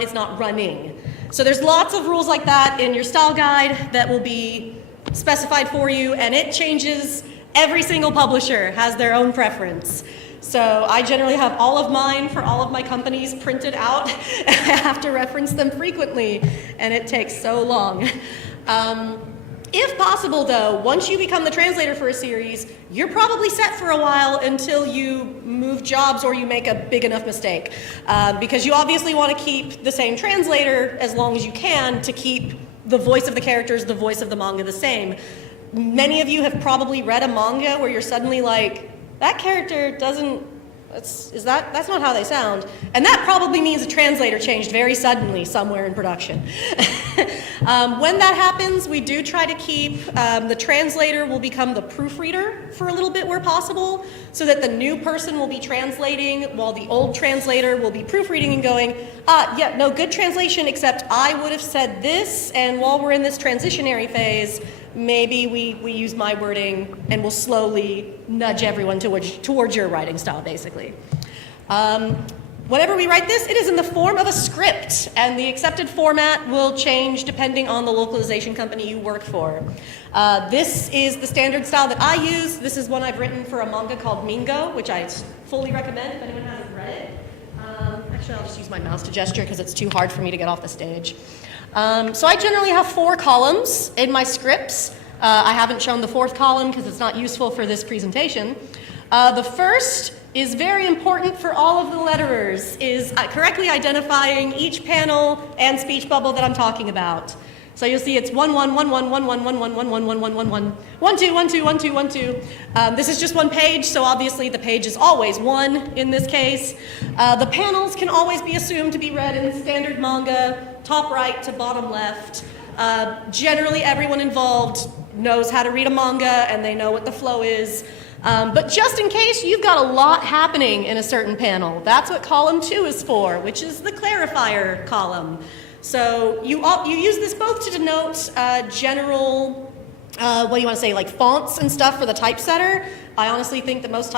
is not running. So there's lots of rules like that in your style guide that will be specified for you, and it changes. Every single publisher has their own preference. So I generally have all of mine for all of my companies printed out, and I have to reference them frequently, and it takes so long. If possible, though, once you become the translator for a series, you're probably set for a while until you move jobs or you make a big enough mistake. Because you obviously want to keep the same translator as long as you can to keep the voice of the characters, the voice of the manga the same. Many of you have probably read a manga where you're suddenly like, that character doesn't, that's not how they sound. And that probably means a translator changed very suddenly somewhere in production. When that happens, we do try to keep, the translator will become the proofreader for a little bit where possible, so that the new person will be translating while the old translator will be proofreading and going, yeah, no, good translation, except I would have said this, and while we're in this transitionary phase, maybe we use my wording and we'll slowly nudge everyone towards your writing style, basically. Whenever we write this, it is in the form of a script, and the accepted format will change depending on the localization company you work for. This is the standard style that I use. This is one I've written for a manga called Manga, which I fully recommend if anyone hasn't read it. Actually, I'll just use my mouse to gesture because it's too hard for me to get off the stage. So I generally have 4 columns in my scripts. I haven't shown the 4th column because it's not useful for this presentation. The first is very important for all of the letterers, is correctly identifying each panel and speech bubble that I'm talking about. So you'll see it's 1 1 1 1 1 1 1 1 1 1 1 1 1 1 1 2 1 2 1 2 1 2. This is just one page, so obviously the page is always 1 in this case. The panels can always be assumed to be read in standard manga, top right to bottom left. Generally everyone involved knows how to read a manga and they know what the flow is. But just in case you've got a lot happening in a certain panel, that's what column 2 is for, which is the clarifier column. So you use this both to denote general, what do you want to say, like fonts and stuff for the typesetter. I honestly think that most